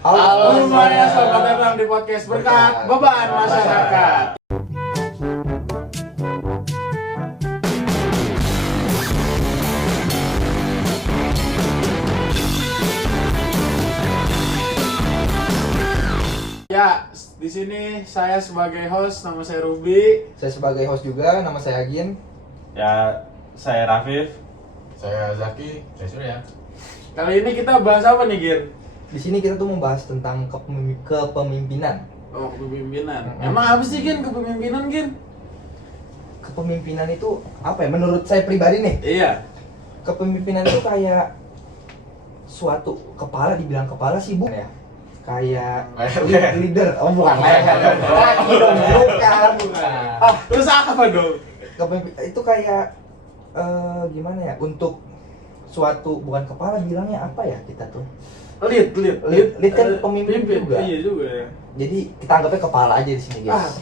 Halo semuanya, selamat datang di podcast Berkat Beban Masyarakat. Ya, di sini saya sebagai host, nama saya Ruby. Saya sebagai host juga, nama saya Agin. Ya, saya Rafif. Saya Zaki, saya Surya. Kali ini kita bahas apa nih, Gir? Di sini kita tuh membahas tentang kepemimpinan. Oh, kepemimpinan. Emang apa sih, Gin, kepemimpinan, Gin? Kepemimpinan itu apa ya? Menurut saya pribadi nih, Iya. kepemimpinan itu kayak suatu kepala, dibilang kepala sih bukan ya? Kayak leader. Oh, bukan. Bukan. Terus apa dong? Itu kayak gimana ya? Untuk suatu bukan kepala, bilangnya apa ya kita tuh? Lead kan pemimpin juga. Iya juga ya. Jadi kita anggapnya kepala aja di sini, guys.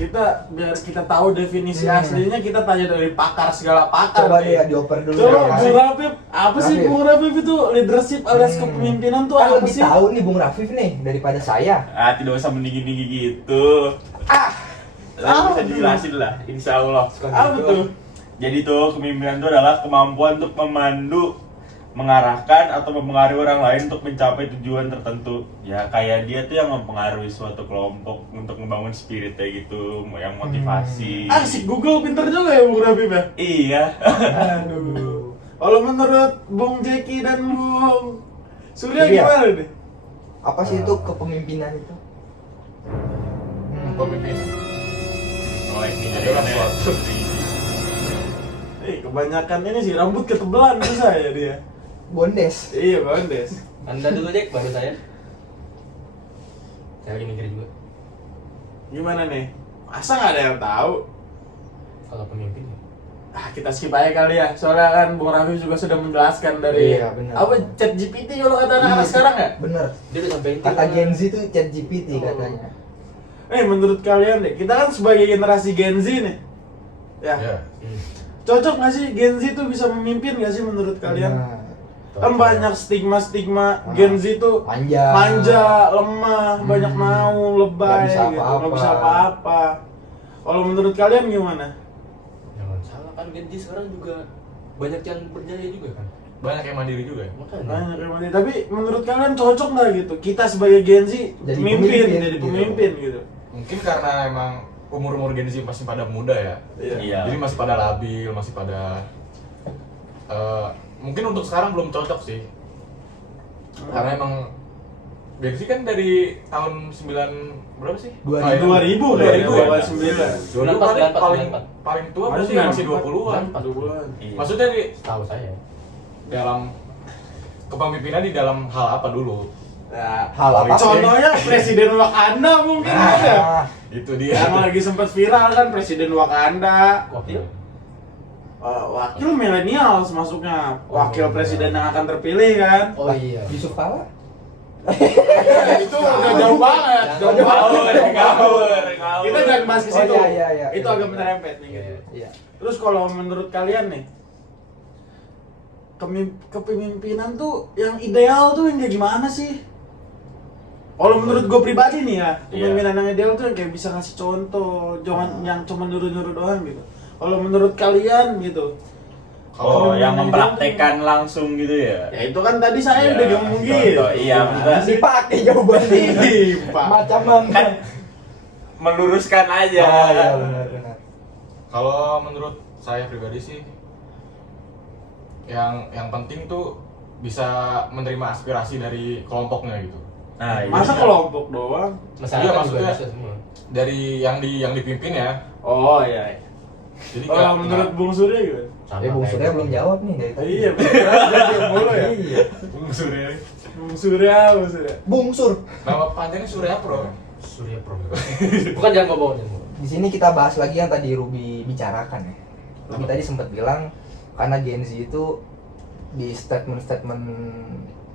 Biar kita tahu definisi aslinya, kita tanya dari pakar segala pakar. Coba nih. deh dioper dulu. Coba ya. Bung Rafif, apa sih Rafif. Bung Rafif itu leadership alias kepemimpinan tuh Kan apa lebih sih? tahu nih Bung Rafif nih daripada saya. Tidak usah meninggi-tinggi gitu. Bisa dijelasin lah, insya Allah. Apa tuh? Jadi tuh, kepemimpinan itu adalah kemampuan untuk memandu, mengarahkan atau mempengaruhi orang lain untuk mencapai tujuan tertentu. Ya kayak dia tuh yang mempengaruhi suatu kelompok untuk membangun spirit kayak gitu, yang motivasi. Asik, Google pinter juga ya Bung Rafif ya? Iya. Aduh. Kalau menurut Bung Jeki dan Bung Surya Iya. gimana nih? Apa sih itu kepemimpinan itu? Pemimpin Oh, ini adalah suatu Kebanyakan ini sih rambut ketebelan tuh saya dia. Bondes. Iya, Bandes. Anda dulu Jack, baru saya. Saya lagi mikir juga. Gimana nih? Masa nggak ada yang tahu? Kalau pemimpin, Kita skip aja kali ya. Soalnya kan Bung Rafif juga sudah menjelaskan dari Iya, benar. apa ChatGPT kalau kata anak-anak sekarang ya? Bener. dia udah sampai Kata Gen Z itu ChatGPT Oh. katanya. Menurut kalian deh, kita kan sebagai generasi Gen Z nih. Ya. Ya. Cocok nggak sih Gen Z tuh bisa memimpin nggak sih menurut kalian? Benar. Kan banyak stigma-stigma Gen Z tuh Manja. lemah, banyak mau, lebay, Nggak bisa gitu, apa-apa. nggak bisa apa-apa. Kalau menurut kalian gimana? jangan salah kan Gen Z sekarang juga banyak yang berjaya juga kan. Banyak yang mandiri juga ya. Makanya. Banyak yang mau. Tapi menurut kalian cocok nggak gitu? Kita sebagai Gen Z Jadi pemimpin, pemimpin, jadi gitu. pemimpin gitu. Mungkin karena emang umur-umur Gen Z masih pada muda ya. Iya. Jadi masih pada labil, masih pada mungkin untuk sekarang belum cocok sih. Karena emang Gen Z kan dari tahun 9 berapa sih? 2000. 2009. Dulu kan 94, paling tua Masih berarti masih 20-an. 20-an. Iya. Maksudnya di Tahu saya. dalam kepemimpinan di dalam hal apa dulu? Nah, Hal apa? contohnya Presiden Wakanda mungkin ada. Ah, Itu dia. Yang lagi sempat viral kan Presiden Wakanda. Wakil. Wakil milenials masuknya, wakil presiden yang akan terpilih kan. Oh iya. Yusuf Kala. Itu udah jauh banget, jauh banget. Kita jangan bahas ke situ. Oh, iya. Itu Iya. agak menyerempet nih gitu. Iya. Terus kalau menurut kalian nih, kepemimpinan tuh yang ideal tuh yang kayak gimana sih? Kalau menurut gue pribadi nih ya, kepemimpinan yang ideal tuh yang kayak bisa ngasih contoh, jangan yang cuma nyuruh-nyuruh doang gitu. Kalau menurut kalian gitu, Oh, yang kepemimpinan mempraktekkan langsung gitu ya? ya itu kan tadi saya Iya, udah ngomong gitu. contoh, iya, bener. Dipakai jawabannya. Pak. Macam mana? Kan meluruskan aja. Oh iya benar. Kalau menurut saya pribadi sih yang penting tuh bisa menerima aspirasi dari kelompoknya gitu. Nah, iya. Masa kelompok doang? Masyarakat Iya, juga maksudnya- bisa semua. Dari yang dipimpin ya. Oh iya. Jadi Kalau menurut Bung Surya gitu? Sama Bung kayak Surya gitu. belum jawab nih dari tadi. Iya, bener mulu ya. Iya. Bung Surya. Bung Surya. Bung Sur. Nama panjangnya Surya Pro. Surya Pro. Bukan jangan ngomong. Di sini kita bahas lagi yang tadi Ruby bicarakan ya. Ruby tadi sempat bilang karena Gen Z itu di statement-statement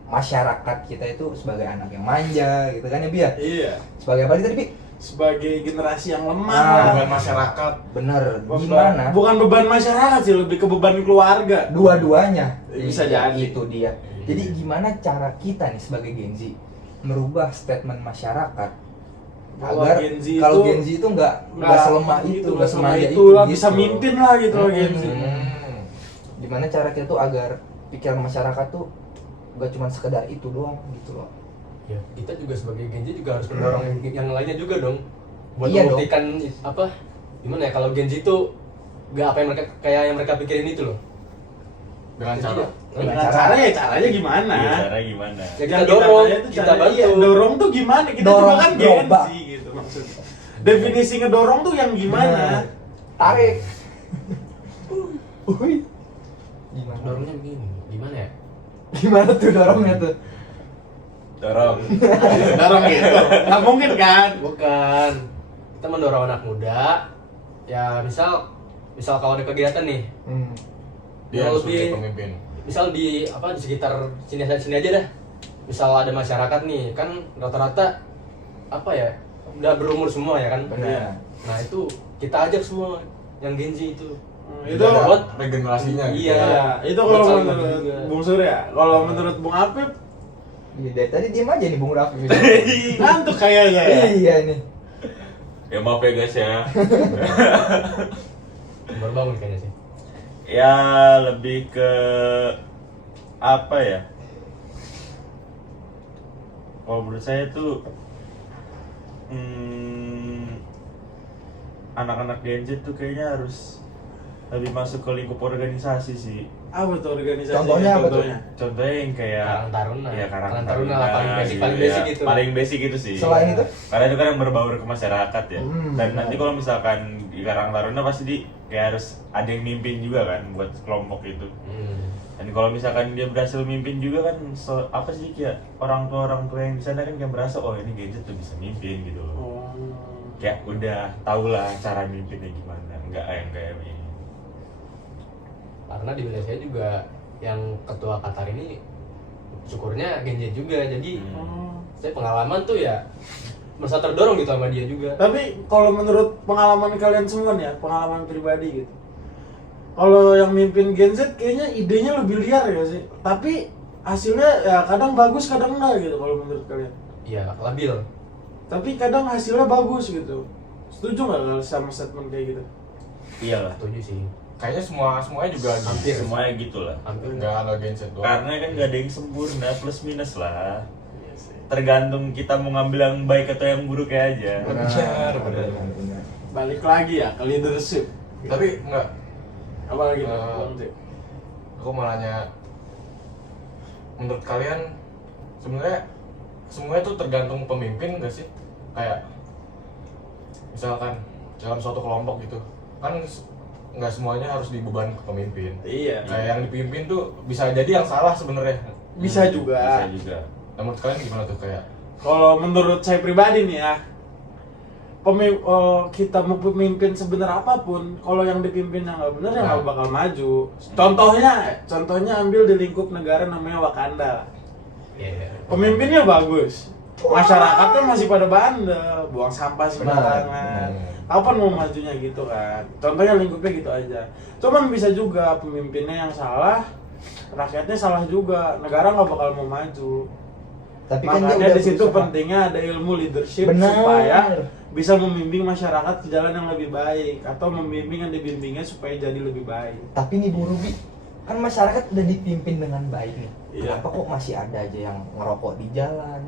masyarakat kita itu sebagai anak yang manja gitu kan ya Bi ya? Iya. Sebagai apa tadi Bi? Sebagai generasi yang lemah Ah, lah. Beban masyarakat. Bener, gimana? Bukan beban masyarakat sih, lebih ke beban keluarga. Dua-duanya Bisa Iya, jadi. itu dia. Jadi gimana cara kita nih sebagai Gen Z merubah statement masyarakat Bahwa agar Gen Z kalau itu Gen Z itu nggak selemah itu, nggak semaya itu, lah, gitu. bisa mimpin lah gitu loh Gen Z. Gimana cara kita tuh agar pikiran masyarakat tuh gak cuma sekedar itu doang gitu loh. Ya, kita juga sebagai Gen Z juga harus mendorong yang lainnya juga dong. Buat Iya membuktikan apa? Gimana ya kalau Gen Z itu gak apa yang mereka kayak yang mereka pikirin itu loh. Dengan Jadi cara ya, Dengan cara ya caranya gimana? Iya, cara gimana? Ya, kita Yang dorong, tanya tuh kita caranya, bantu. iya, dorong tuh gimana? Kita Dorong, juga kan Gen coba. Z gitu maksudnya. Definisi ngedorong tuh yang gimana? Benar. Tarik. Uy. Gimana? Dorongnya begini, gimana ya? Gimana tuh dorongnya tuh? Dorong. Dorong gitu. Nggak mungkin kan? Bukan. Kita mendorong anak muda. Ya misal kalau ada kegiatan nih, dia harus lebih- menjadi pemimpin. misal di sekitar sini aja dah. Misal ada masyarakat nih, kan rata-rata apa ya? Udah berumur semua ya kan? Benar. Nah, itu kita ajak semua yang Gen Z itu. Itu Ada buat- regenerasinya gitu. Iya. ya, itu Buat kalau saling menurut juga. Bung Surya. Kalau menurut Bung Apip, Iya, dari tadi diam aja nih Bung Raffi. ngantuk kayaknya ya. Iya nih. Ya maaf ya guys ya. Baru bangun kayaknya sih. Ya lebih ke apa ya? Kalau menurut saya tuh anak-anak Gen Z tuh kayaknya harus lebih masuk ke lingkup organisasi sih. Apa tuh organisasi? Contohnya apa tuh? Contohnya yang kayak Karang Taruna. ya Karang Karang Taruna lah, paling basic ya, gitu. paling basic gitu sih. Selain itu? Karena itu kan yang berbaur ke masyarakat ya. Dan benar. nanti kalau misalkan di Karang Taruna pasti kayak harus ada yang mimpin juga kan buat kelompok itu. Dan kalau misalkan dia berhasil mimpin juga kan apa sih kayak orang tua yang di sana kan kayak merasa oh ini Gen Z tuh bisa mimpin gitu loh. Oh. Kayak udah tau lah cara mimpinnya gimana, enggak yang kayak ini. Karena di Malaysia juga yang ketua Qatar ini syukurnya Gen Z juga. Jadi Oh. saya pengalaman tuh ya merasa terdorong gitu sama dia juga. Tapi kalau menurut pengalaman kalian semua nih ya, pengalaman pribadi gitu. Kalau yang mimpin Gen Z kayaknya idenya lebih liar ya sih. Tapi hasilnya ya kadang bagus kadang enggak gitu kalau menurut kalian. Iya, labil. Tapi kadang hasilnya bagus gitu. Setuju nggak kalau sama statement kayak gitu? Iyalah, Setuju sih. Kayaknya semuanya juga gitu. Hampir. semuanya gitu lah. Hampir Nggak Gen Z doang. Karena kan gak ada yang sempurna, plus minus lah. Tergantung kita mau ngambil yang baik atau yang buruk aja. Benar. Balik lagi ya ke leadership. Tapi enggak, Apalagi Eh, aku mau nanya, menurut kalian sebenarnya semuanya tuh tergantung pemimpin nggak sih? Kayak misalkan dalam suatu kelompok gitu kan nggak semuanya harus dibeban ke pemimpin. Iya. Kayak yang dipimpin tuh bisa jadi yang salah sebenarnya. Bisa juga. Bisa juga. Nah, menurut kalian gimana tuh kayak? Kalau menurut saya pribadi nih ya, kita mau pemimpin sebenar apapun, kalau yang dipimpin yang nggak benar ya nggak bakal maju. Contohnya ambil di lingkup negara namanya Wakanda. Iya. Pemimpinnya bagus, masyarakatnya masih pada bandel, buang sampah sembarangan. Kapan mau majunya gitu kan? Contohnya lingkupnya gitu aja. Cuman bisa juga pemimpinnya yang salah, rakyatnya salah juga, negara nggak bakal mau maju. Tapi kan dia Makanya udah di situ berusaha. pentingnya ada ilmu leadership Benar. supaya bisa membimbing masyarakat ke jalan yang lebih baik atau membimbing yang dibimbingnya supaya jadi lebih baik. Tapi nih Bung Ruby, kan masyarakat udah dipimpin dengan baik nih. Iya. Kenapa kok masih ada aja yang ngerokok di jalan,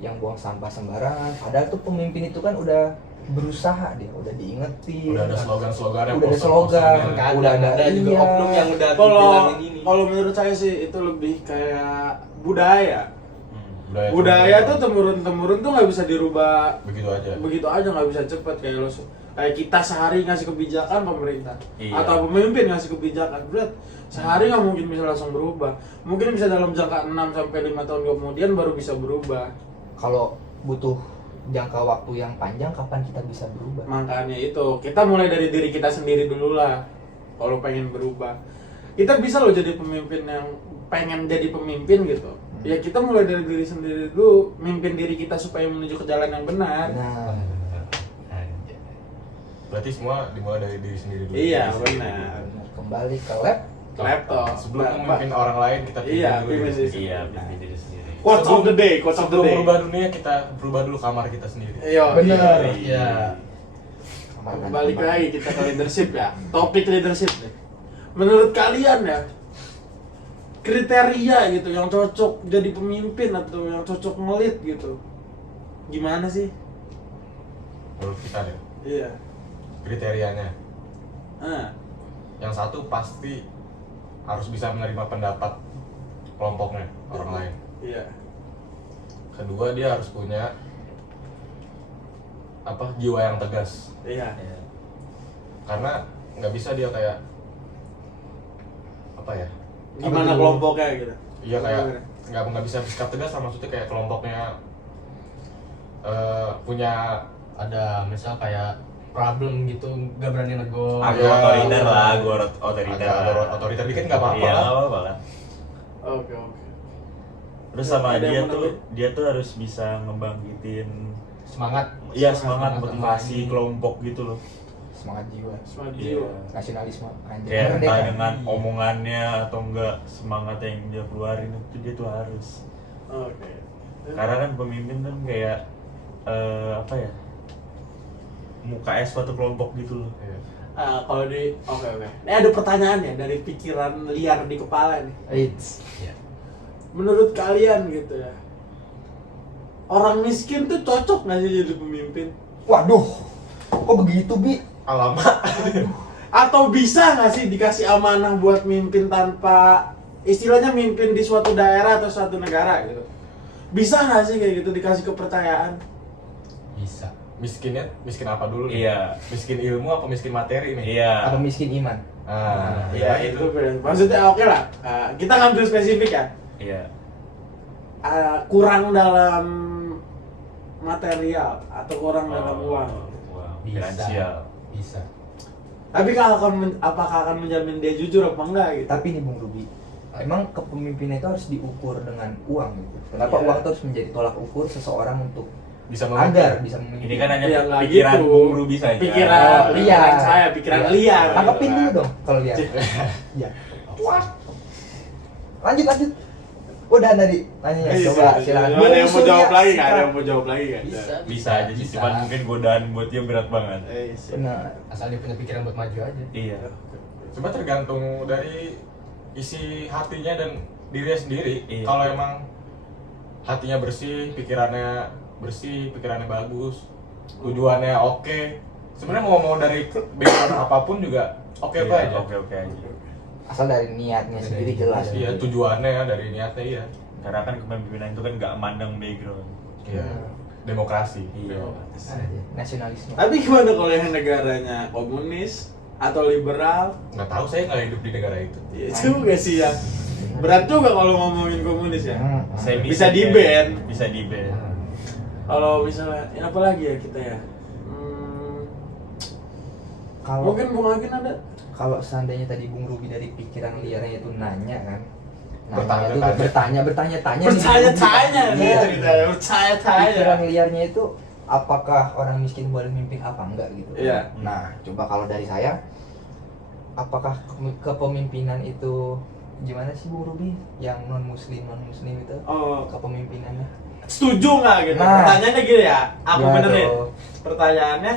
yang buang sampah sembarangan? Padahal tuh pemimpin itu kan udah berusaha dia, udah diingetin. Udah ada slogan-slogan Udah ada slogan. Kadang Udah ada juga iya. oknum yang udah Kalau bilangin ini. kalau menurut saya sih itu lebih kayak budaya. Budaya Budaya tuh temurun tuh nggak bisa dirubah begitu aja. nggak bisa cepet kayak kayak kita sehari ngasih kebijakan pemerintah Iya. atau pemimpin ngasih kebijakan berat sehari nggak mungkin bisa langsung berubah, mungkin bisa dalam jangka 6-5 tahun kemudian baru bisa berubah. Kalau butuh jangka waktu yang panjang, kapan kita bisa berubah? Makanya itu kita mulai dari diri kita sendiri dulu lah. Kalau pengen berubah, kita bisa loh jadi pemimpin yang pengen jadi pemimpin gitu. Ya kita mulai dari diri sendiri dulu, mimpin diri kita supaya menuju ke jalan yang benar. Nah, Berarti semua dimulai dari diri sendiri dulu. Iya benar. kembali ke Laptop. Sebelum Nah, memimpin orang lain kita pimpin Iya, dulu pimpin diri diri sendiri. Iya, pimpin diri sendiri. Quotes of the day, quotes of the sebelum day. berubah dunia kita berubah dulu kamar kita sendiri. Iya, Bener. Iya. Kamar Balik kamar. lagi kita ke leadership ya. Topik leadership deh. Menurut kalian ya, kriteria gitu yang cocok jadi pemimpin atau yang cocok ngelit gitu, gimana sih? Menurut kita deh Iya. kriterianya. Ah, Yang satu pasti harus bisa menerima pendapat kelompoknya orang lain. iya. Kedua dia harus punya jiwa yang tegas. Iya. Karena nggak bisa dia kayak Gimana Apa tuh? kelompoknya gitu? iya kayak nggak bisa bersikap tegas lah, maksudnya kayak kelompoknya punya Ada misal kayak problem gitu, gak berani negor. Aku Iya. otoriter lah, gue otoriter. ada otoriter dikit nggak apa-apa Iya, lah. nggak apa-apa lah. Oke. Terus sama Ada yang dia tuh, menurut- dia tuh harus bisa ngebangkitin, Semangat. iya semangat motivasi kembali. kelompok gitu loh. Semangat jiwa, Semangat Iya. jiwa. nasionalisme, anjir. Kayak entah Merdeka. dengan omongannya atau enggak semangat yang dia keluarin itu dia tuh harus. Oke. Karena kan pemimpin kan kayak muka es suatu kelompok gitu loh. Iya. Kalau di oke. Ini ada pertanyaan ya dari pikiran liar di kepala nih. Eits. Menurut kalian gitu ya, orang miskin tuh cocok nggak sih jadi pemimpin? Waduh, kok begitu Bi? Alamak. Atau bisa nggak sih dikasih amanah buat mimpin tanpa istilahnya mimpin di suatu daerah atau suatu negara gitu? Bisa nggak sih kayak gitu dikasih kepercayaan? Bisa. Miskin apa dulu nih? Iya. Miskin ilmu apa miskin materi nih? Iya. Apa miskin iman? Iya, itu beda. Maksudnya oke lah. Kita ngambil spesifik ya. Iya. Kurang dalam material atau kurang dalam uang. Wow, Bisa. finansial. Bisa. Tapi kalau apakah akan menjamin dia jujur apa enggak gitu? Tapi nih Bung Ruby, emang kepemimpinan itu harus diukur dengan uang gitu. Kenapa Iya. uang itu harus menjadi tolak ukur seseorang untuk Bisa agar bisa memimpin? Ini kan hanya Ya, nggak pikiran gitu. Bung Ruby saja. Pikiran Iya. saya, pikiran Iya. liar. Tangkapin gitu dulu kan. dong kalau lihat. Iya. Wah. Lanjut. Udah tadi nanya Iya, coba iya. silakan. Ada yang mau Surya, jawab lagi nggak? Ada silakan. yang mau jawab lagi nggak? Bisa. Bisa aja sih, cuman mungkin godaan buat dia berat banget. Benar. Asal dia punya pikiran buat maju aja. Iya. Cuma tergantung dari isi hatinya dan dirinya sendiri. Iya. Kalau emang hatinya bersih, pikirannya bagus, tujuannya oke. Sebenarnya mau dari background apapun juga oke aja. Oke aja. Asal dari niatnya sendiri jelas. Iya, tujuannya dari niatnya iya. Karena kan kepemimpinan itu kan nggak mandang background. Iya. Demokrasi. Iya. Nasionalisme. Tapi gimana kalau yang negaranya komunis atau liberal? Nggak tahu, saya nggak hidup di negara itu. Ya juga sih ya. Berat juga kalau ngomongin komunis ya. Semi- Bisa di-ban. Bisa di-ban. Kalau misalnya, ya apa lagi ya kita ya? Kalau Mungkin Bung Agin ada? kalau seandainya tadi Bung Ruby dari pikiran liarnya itu nanya kan, Bertanya-tanya. bertanya-tanya nih. Percaya-tanya Iya. nih ceritanya, percaya-tanya. Pikiran liarnya itu apakah orang miskin boleh mimpin apa enggak gitu. Iya. Nah, coba kalau dari saya, apakah kepemimpinan itu gimana sih Bung Ruby? Yang non muslim itu Oh, kepemimpinannya? setuju nggak gitu? Nah. Pertanyaannya gini ya, aku Ya, benerin. tuh. Pertanyaannya,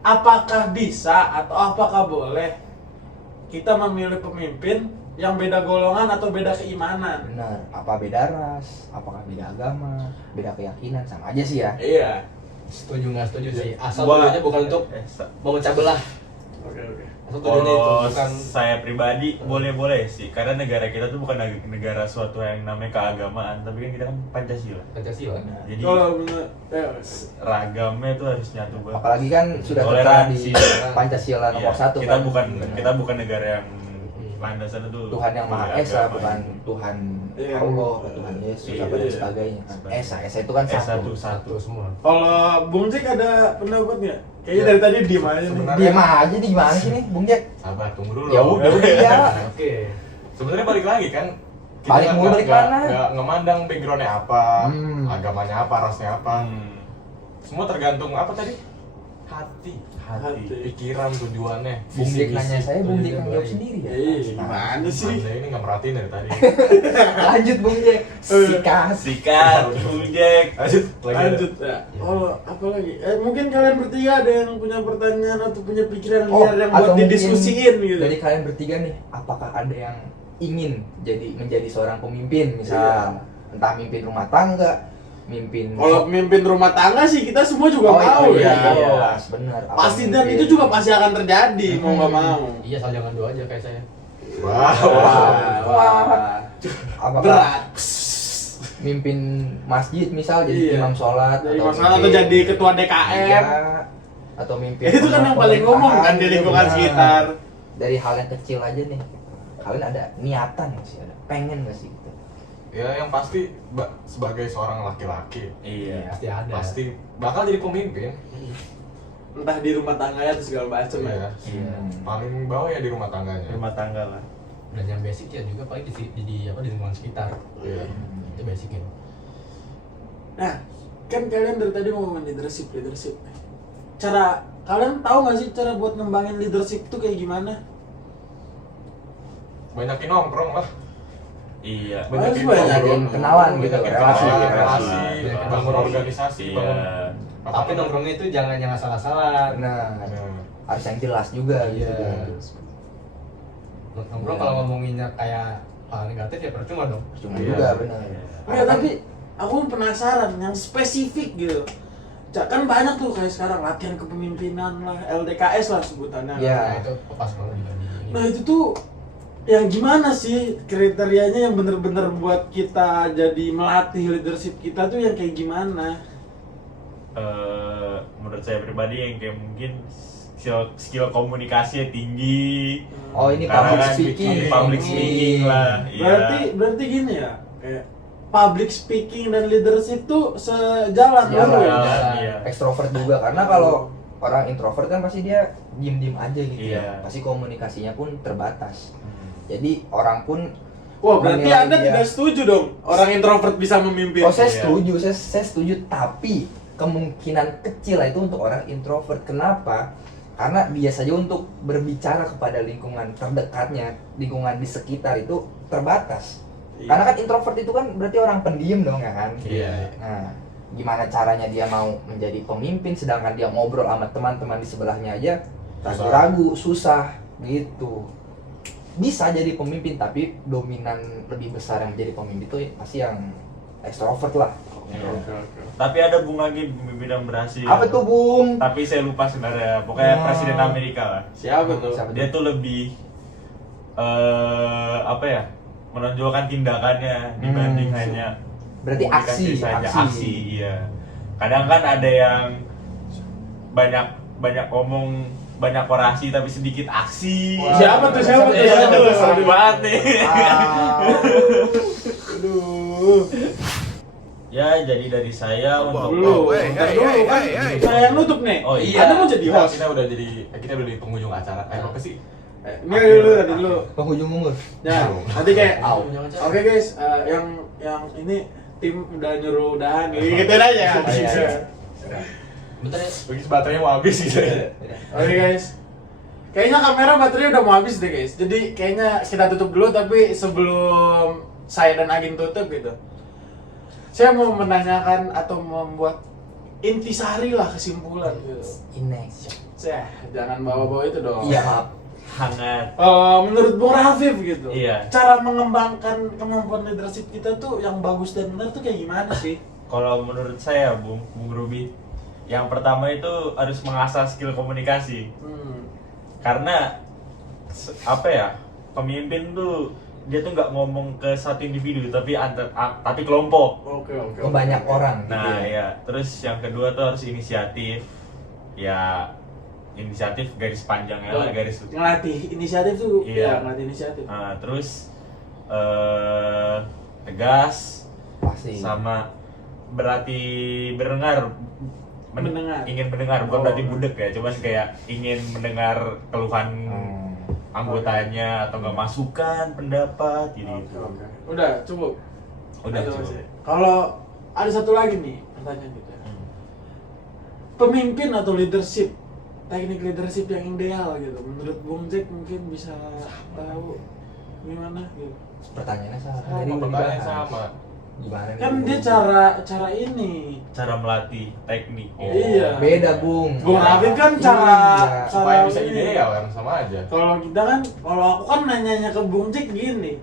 apakah bisa atau apakah boleh kita memilih pemimpin yang beda golongan atau beda keimanan? Benar. Apa beda ras? Apakah beda agama? Beda keyakinan? Sama aja sih ya. Iya. Setuju nggak setuju sih. Asal Gua- tujuannya bukan untuk memecah belah. Oke. Asal tujuannya itu Kalau bukan saya pribadi boleh-boleh sih, karena negara kita tuh bukan negara suatu yang namanya keagamaan, tapi kan kita kan Pancasila. Pancasila. Jadi Kalau menurut, ragamnya tuh harus nyatu banget. Apalagi kan sudah tertera di Toleransi. Pancasila nomor Iya, 1 kita kan. bukan Benar. kita bukan negara yang landasannya tuh Tuhan yang Maha agama. Esa, bukan Tuhan Iya. Allah, Tuhan Yesus, Iya. apa dan sebagainya. Esa itu kan Esa satu. tuh Satu semua. Kalau Bung Cik ada pendapat nggak? Kayaknya dari tadi diem aja nih. Sebenarnya- Diam aja nih gimana sih nih, Bung Jack? Sabar, tunggu dulu. Ya udah ya. Oke. Sebenarnya balik lagi kan. Kita Balik mulu, balik mana? nggak ngemandang backgroundnya apa, Hmm. agamanya apa, rasnya apa. Hmm. Semua tergantung apa tadi? hati, Hati. pikiran, tujuannya, Bung Jack nanya saya, Bung Jack tujuannya kan jawab baik. sendiri ya. Gimana sih? Anda ini nggak merhatiin dari tadi. Lanjut Bung Jack. Sikat. Sikat, Bung Jack. Lanjut, Lanjut ya. Oh, apa lagi? Mungkin kalian bertiga ada yang punya pertanyaan atau punya pikiran liar yang buat atau mungkin didiskusiin gitu. Dari kalian bertiga nih, apakah ada yang ingin menjadi seorang pemimpin, misal entah mimpin rumah tangga, mimpin Kalau pemimpin rumah tangga sih kita semua juga mau iya, ya. jelas, benar. Apa Pasti dan mimpin- itu juga pasti akan terjadi mau nggak mau. Iya, asal jangan doa aja kayak saya. Wah. apakah Berat. mimpin masjid misal jadi Iya. imam sholat Jadi masalah atau jadi ketua DKM. iya, atau mimpin Itu kan yang paling ngomong kan di lingkungan benar. sekitar. Dari hal yang kecil aja nih, kalian ada niatan nggak sih, ada pengen nggak sih gitu? Ya yang pasti sebagai seorang laki-laki Iya. Pasti ada. pasti bakal jadi pemimpin. Entah di rumah tangga atau segala macam ya. Iya. Iya. Paling bawah ya di rumah tangganya. Rumah tangga lah. Dan yang basic ya juga paling di lingkungan sekitar. Iya. Itu basicnya. Nah, kan kalian dari tadi mau ngomongin leadership. Cara kalian tahu nggak sih cara buat ngembangin leadership itu kayak gimana? Banyakin nongkrong lah. Iya. Banyak Banyakin kenalan gitu, Banyakin relasi. kenalan, relasi. relasi, bangun organisasi, Iya. bangun Tapi nongkrongnya itu jangan yang asal-asalan. Nah, Nah, harus yang jelas juga gitu. Iya. Nongkrong kalau ngomonginnya kayak hal negatif ya percuma dong. Cuma Iya. juga benar. Enggak, tapi aku penasaran yang spesifik gitu. Kan banyak tuh kayak sekarang latihan kepemimpinan lah, LDKS lah sebutannya. Iya. Nah, itu pas banget juga di. Nah itu tuh yang gimana sih kriterianya yang bener-bener buat kita jadi melatih leadership kita tuh yang kayak gimana? Menurut saya pribadi yang kayak mungkin skill komunikasinya tinggi. Oh, ini Karena public kan speaking. public speaking lah. Iya. Berarti gini ya, kayak public speaking dan leadership tuh sejalan Sejalan. dulu ya. Iya. Ekstrovert juga, karena kalau orang introvert kan pasti dia diem-diem aja gitu Iya. ya. Pasti komunikasinya pun terbatas. Hmm. Jadi orang pun Wah, berarti menilai Anda dia- tidak setuju dong orang introvert bisa memimpin. Oh, saya Iya. setuju, saya setuju, tapi kemungkinan kecil itu untuk orang introvert. Kenapa? Karena dia saja untuk berbicara kepada lingkungan terdekatnya, lingkungan di sekitar itu terbatas. Iya. Karena kan introvert itu kan berarti orang pendiam dong ya kan? Iya. Nah, gimana caranya dia mau menjadi pemimpin sedangkan dia ngobrol sama teman-teman di sebelahnya aja ragu-ragu, susah gitu. Bisa jadi pemimpin tapi dominan lebih besar yang menjadi pemimpin itu pasti yang ekstrovert lah. Iya. Tapi ada Bung lagi pemimpin yang berhasil. Apa tuh, Bung? Tapi saya lupa sebenarnya. Pokoknya Oh. Presiden Amerika lah. Siapa tuh? Siapa Dia tuh lebih apa ya? Menonjolkan tindakannya dibanding hanya Berarti komunikasi aksi, saja. aksi. Aksi, iya. Kadang kan ada yang banyak ngomong, banyak orasi tapi sedikit aksi. Wah. Siapa tuh? Iya, aduh, serem banget nih. Aduh. Ya, jadi dari saya untuk Dulu, bentar dulu kan. Saya yang nutup nih. Oh, iya. Anda mau jadi host? kita udah di pengunjung acara. Apa sih? Ini tadi dulu. Penghujung unggul. Ya, nanti kayak Au. oke guys, yang ini tim udah nyuruh udahan gitu aja. Oh, iya. Bentar ya. Bagi baterainya mau habis gitu ya. Oke guys. Kayaknya kamera baterainya udah mau habis deh guys. Jadi kayaknya kita tutup dulu tapi sebelum saya dan Agin tutup gitu. Saya mau menanyakan atau membuat intisari lah kesimpulan gitu. Inex. Jangan bawa-bawa itu dong. Iya, maaf. hangat. Menurut Bung Rafif gitu. Iya. Cara mengembangkan kemampuan leadership kita tuh yang bagus dan benar tuh kayak gimana sih? Kalau menurut saya, Bung Ruby, yang pertama itu harus mengasah skill komunikasi. Karena apa ya, pemimpin tuh dia tuh nggak ngomong ke satu individu tapi tapi kelompok. Oke. Ke banyak orang gitu Nah ya. ya, terus yang kedua tuh harus inisiatif. Ya, inisiatif garis panjangnya lah, garis. Ngelatih inisiatif tuh, Iya. ya ngelatih inisiatif. Nah, terus tegas, Pasti. sama berarti mendengar. Ingin mendengar, bukan Oh. berarti budek ya, cuman kayak ingin mendengar keluhan anggotanya atau nggak masukan pendapat gitu. Oke. Udah cukup. Udah Ayo, cukup. Mas. Kalau ada satu lagi nih pertanyaan kita. pemimpin atau leadership, teknik leadership yang ideal gitu. Menurut Bung Jack mungkin bisa tahu gimana gitu. Pertanyaannya sama. Sama, Tadi udah pertanyaan dibahas. sama. Gimana nih? Kan Bung? dia cara ini. Cara melatih teknik. Iya. Beda, Bung. Bung Rafid kan Iya. Supaya bisa ini. ideal kan sama aja. Kalau kita kan, kalau aku kan nanyanya ke Bung Jack gini,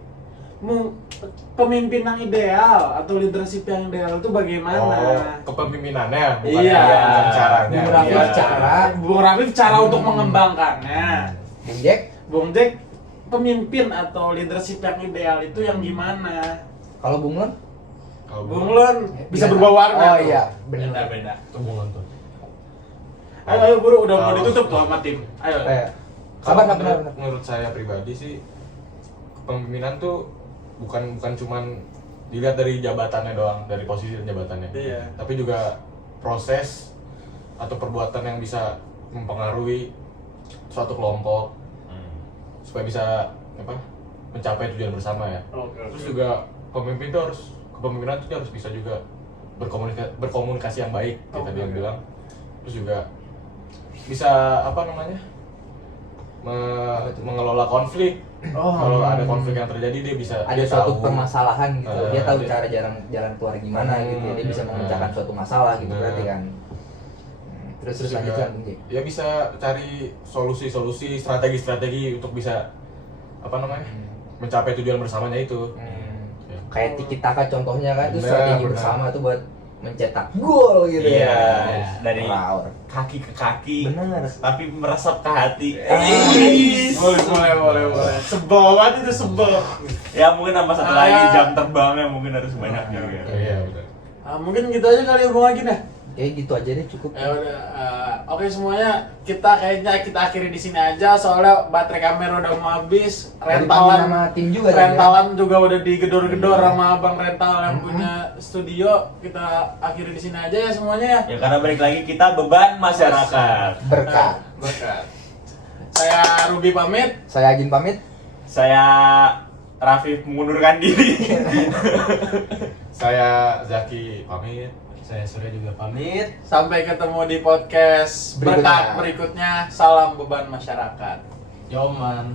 pemimpin yang ideal atau leadership yang ideal itu bagaimana? Oh, kepemimpinannya bukan Iya. bukan caranya. Bung Rafid Iya. Bung Rafid cara untuk mengembangkannya. Bung Jack, Bung Jack pemimpin atau leadership yang ideal itu yang gimana? kalau Bung Lon? Kalau Bung Lon bisa Beda. berubah warna. Oh tuh. iya, benar. Beda. itu Bung Lon tuh. Ayo buru, udah mau Kalau- ditutup tuh sama tim. Ayo. Sabar, Kalau benar. menurut saya pribadi sih kepemimpinan tuh bukan cuman dilihat dari jabatannya doang, dari posisi dan jabatannya. Iya. Tapi juga proses atau perbuatan yang bisa mempengaruhi suatu kelompok supaya bisa mencapai tujuan bersama ya. Oke. Terus juga kepemimpinan itu harus bisa juga berkomunikasi yang baik kayak tadi yang bilang. Terus juga bisa mengelola konflik. Oh. Kalau ada konflik yang terjadi dia bisa Ada dia suatu tahu. permasalahan gitu. Dia tahu dia- cara jalan keluar gimana gitu. Ya. Dia bisa memecahkan suatu masalah gitu berarti kan. Terus juga, lanjutkan Bung Jack. ya bisa cari solusi-solusi, strategi-strategi untuk bisa mencapai tujuan bersamanya itu. Ya. Kayak Tiki Taka contohnya kan itu Benar, strategi benar. bersama tuh buat mencetak gol gitu Iya, ya. dari Power. kaki ke kaki. Benar. Tapi meresap ke hati. Boleh. Sebel banget itu sebel. Ya mungkin tambah satu lagi jam terbangnya mungkin harus banyak juga. Iya, benar. Mungkin gitu aja kali ya Bung Agin ya. Kayak gitu aja deh cukup. Ya udah, oke semuanya kita akhiri di sini aja soalnya baterai kamera udah mau habis, Dari rentalan sama tim juga tadi ya. rentalan juga udah digedor-gedor sama abang rental yang punya studio. Kita akhiri di sini aja ya semuanya ya. Ya karena balik lagi kita beban masyarakat. Berkat. Berkat. Saya Ruby pamit. Saya Agin pamit. Saya Rafif mengundurkan diri. Saya Zaki pamit. Saya Surya juga pamit. Sampai ketemu di podcast Berikutnya. berikutnya. Salam beban masyarakat. Yoman.